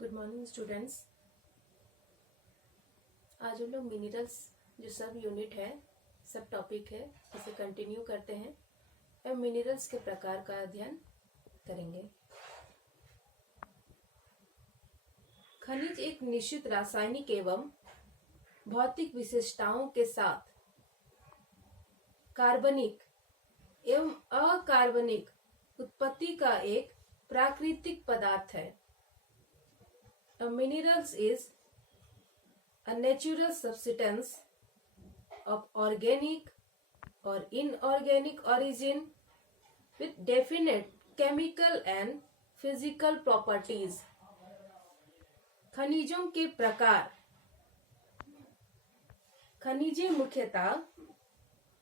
Good morning students. आज हम लोग मिनरल्स जो सब यूनिट है, सब टॉपिक है, इसे कंटिन्यू करते हैं एवं मिनरल्स के प्रकार का अध्ययन करेंगे। खनिज एक निश्चित रासायनिक एवं भौतिक विशेषताओं के साथ कार्बनिक एवं अकार्बनिक उत्पत्ति का एक प्राकृतिक पदार्थ है। A minerals is a natural substance of organic or inorganic origin with definite chemical and physical properties. खनिजों के प्रकार। खनिजें मुख्यतः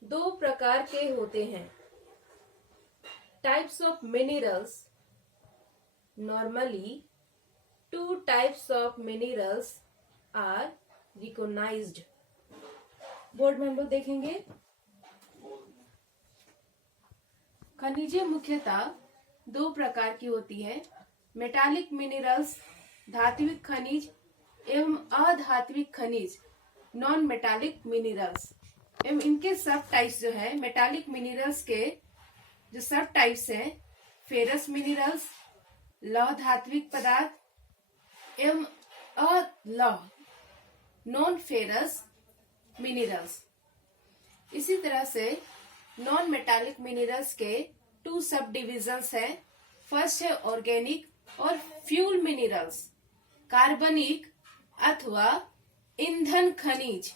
दो प्रकार के होते हैं। Types of minerals. Normally, two types of minerals are recognized. Board में हम लोग देखेंगे। खनिजें मुख्यतः दो प्रकार की होती है। मेटालिक मिनरल्स धात्विक खनिज एवं अधात्विक खनिज नॉन मेटालिक मिनरल्स। एवं इनके सब टाइप्स जो है, मेटालिक मिनरल्स के जो सब टाइप्स है, फेरस मिनरल्स लौह धात्विक पदार्थ एवं अलौह नॉन फेरस मिनरल्स। इसी तरह से नॉन मेटालिक मिनरल्स के टू सब डिविजन्स है। फर्स्ट है ऑर्गेनिक और फ्यूल मिनरल्स, कार्बनिक अथवा ईंधन खनिज।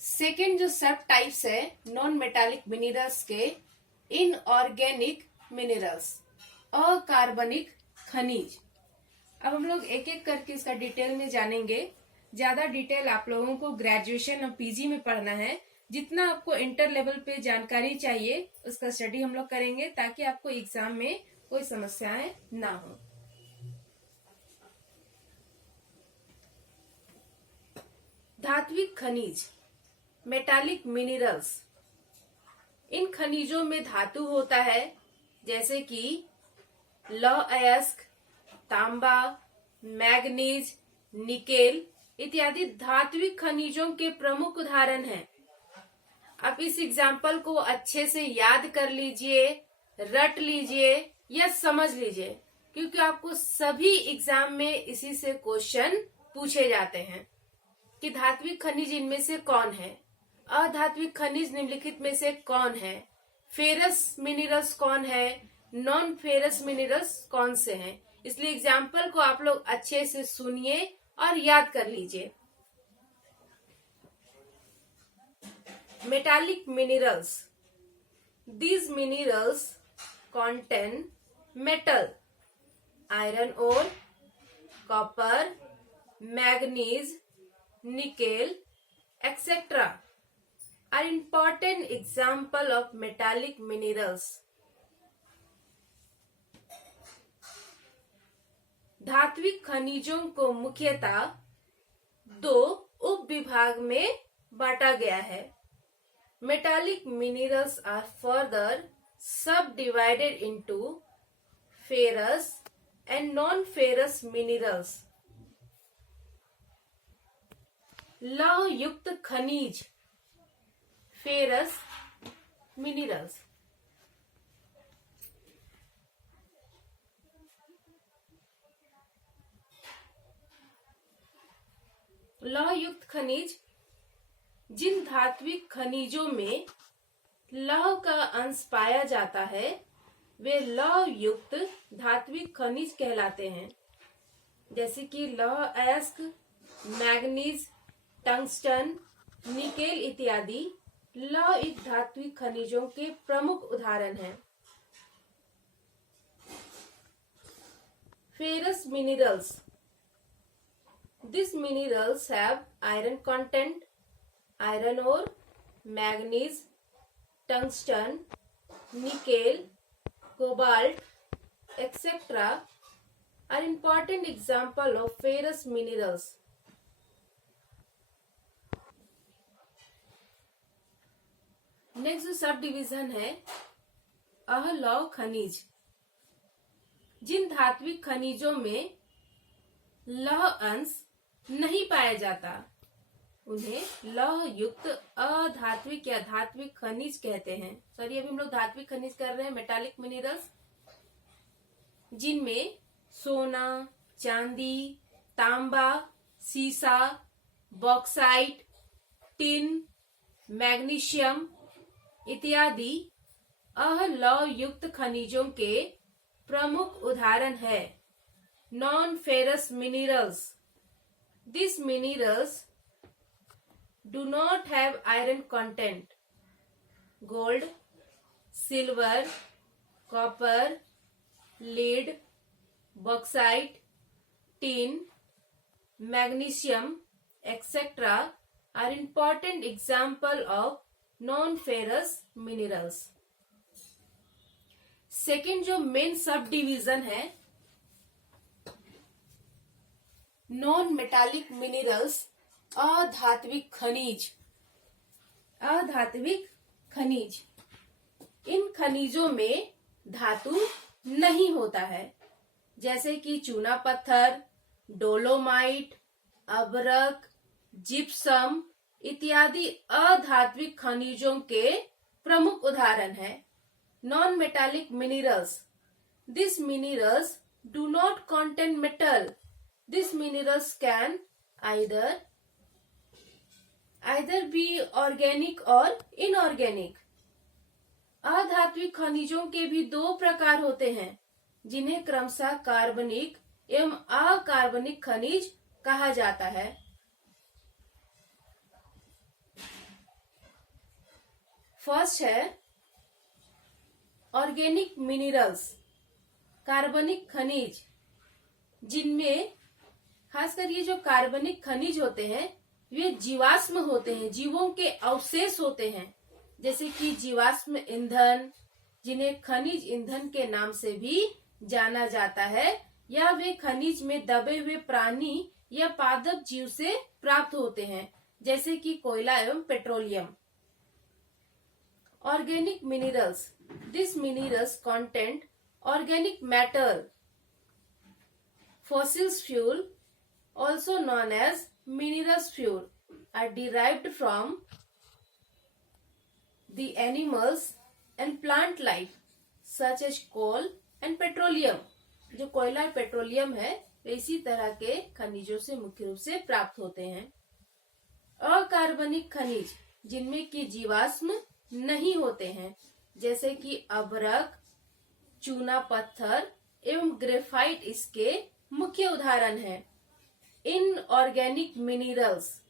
सेकेंड जो सब टाइप्स है नॉन मेटालिक मिनरल्स के, इनऑर्गेनिक मिनरल्स, अकार्बनिक खनिज। अब हम लोग एक एक करके इसका डिटेल में जानेंगे। ज्यादा डिटेल आप लोगों को ग्रेजुएशन और पीजी में पढ़ना है। जितना आपको इंटर लेवल पे जानकारी चाहिए उसका स्टडी हम लोग करेंगे, ताकि आपको एग्जाम में कोई समस्याएं ना हो। धात्विक खनिज, मेटालिक मिनरल्स। इन खनिजों में धातु होता है, जैसे कि लौह अयस्क, तांबा, मैग्नीज, निकेल इत्यादि धात्विक खनिजों के प्रमुख उदाहरण हैं। अब इस एग्जाम्पल को अच्छे से याद कर लीजिए, रट लीजिए या समझ लीजिए, क्योंकि आपको सभी एग्जाम में इसी से क्वेश्चन पूछे जाते हैं कि धात्विक खनिज इनमें से कौन है, अधात्विक खनिज निम्नलिखित में से कौन है, फेरस मिनरल्स कौन है, नॉन फेरस मिनरल्स कौन से हैं। इसलिए एग्जाम्पल को आप लोग अच्छे से सुनिए और याद कर लीजिए। Metallic minerals, these minerals contain metal, iron ore, copper, manganese, nickel, etc. are important example of metallic minerals. धात्विक खनिजों को मुख्यतः दो उप विभाग में बांटा गया है। मेटालिक मिनरल्स आर फर्दर सब divided into ferrous and non ferrous minerals. लौह युक्त खनिज, फेरस मिनरल्स। लौह युक्त खनिज, जिन धात्विक खनिजों में लौह का अंश पाया जाता है वे लौह युक्त धात्विक खनिज कहलाते हैं, जैसे कि लौह अयस्क, मैग्नीज, टंगस्टन, निकेल इत्यादि लौह युक्त धात्विक खनिजों के प्रमुख उदाहरण हैं। Ferrous minerals, these minerals have iron content. Iron ore, manganese, tungsten, nickel, cobalt, etc. are important example of ferrous minerals. Next जो सब डिवीजन है अलौह खनिज, जिन धात्विक खनिजों में लौह अंश नहीं पाया जाता, उन्हें लौह युक्त अधात्विक या धात्विक खनिज कहते हैं। सॉरी, अभी हम लोग धात्विक खनिज कर रहे हैं, मेटालिक मिनरल्स, जिनमें सोना, चांदी, तांबा, सीसा, बॉक्साइट, टिन, मैग्नीशियम इत्यादि अलौह युक्त खनिजों के प्रमुख उदाहरण है। Non ferrous minerals, this minerals do not have iron content. Gold, silver, copper, lead, bauxite, tin, magnesium, etc. are important example of non-ferrous minerals. Second जो मेन सब डिवीजन है non metallic minerals, अधात्विक खनिज। अधात्विक खनिज, इन खनिजों में धातु नहीं होता है, जैसे कि चूना पत्थर, डोलोमाइट, अबरक, जिप्सम इत्यादि अधात्विक खनिजों के प्रमुख उदाहरण हैं। Non metallic minerals, this minerals do not contain metal. These minerals can either be organic और inorganic. अधात्विक खनिजों के भी दो प्रकार होते हैं, जिन्हें क्रमशः कार्बनिक एवं अकार्बनिक खनिज कहा जाता है। फर्स्ट है ऑर्गेनिक मिनरल्स, कार्बनिक खनिज, जिनमें खासकर ये जो कार्बनिक खनिज होते हैं वे जीवाश्म होते हैं, जीवों के अवशेष होते हैं, जैसे कि जीवाश्म ईंधन, जिन्हें खनिज ईंधन के नाम से भी जाना जाता है, या वे खनिज में दबे हुए प्राणी या पादप जीव से प्राप्त होते हैं, जैसे कि कोयला एवं petroleum. Organic minerals, this minerals content organic matter, fossil fuel also known as mineral fuel are derived from the animals and plant life such as coal and petroleum. जो कोयला और पेट्रोलियम है वे इसी तरह के खनिजों से मुख्य रूप से प्राप्त होते हैं। अकार्बनिक खनिज, जिनमें कि जीवाश्म नहीं होते हैं, जैसे कि अबरक, चूना पत्थर एवं ग्रेफाइट इसके मुख्य उदाहरण हैं। इन ऑर्गेनिक मिनरल्स,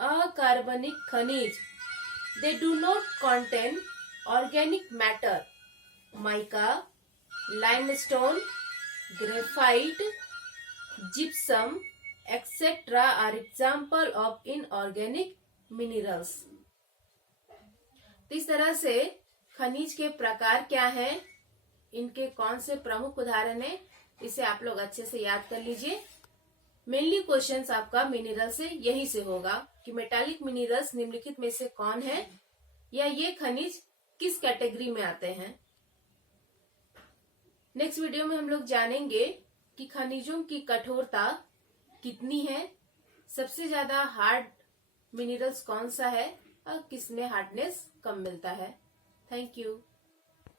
अकार्बनिक खनिज, they do not contain organic matter, mica, limestone, graphite, gypsum etcetera are example of inorganic minerals. इस तरह से खनिज के प्रकार क्या हैं, इनके कौन से प्रमुख उदाहरण हैं, इसे आप लोग अच्छे से याद कर लीजिए। मेनली क्वेश्चंस आपका मिनरल से यही से होगा कि मेटालिक मिनरल्स निम्नलिखित में से कौन है, या ये खनिज किस कैटेगरी में आते हैं। नेक्स्ट वीडियो में हम लोग जानेंगे कि खनिजों की कठोरता कितनी है, सबसे ज्यादा हार्ड मिनरल्स कौन सा है और किसमें हार्डनेस कम मिलता है। Thank you.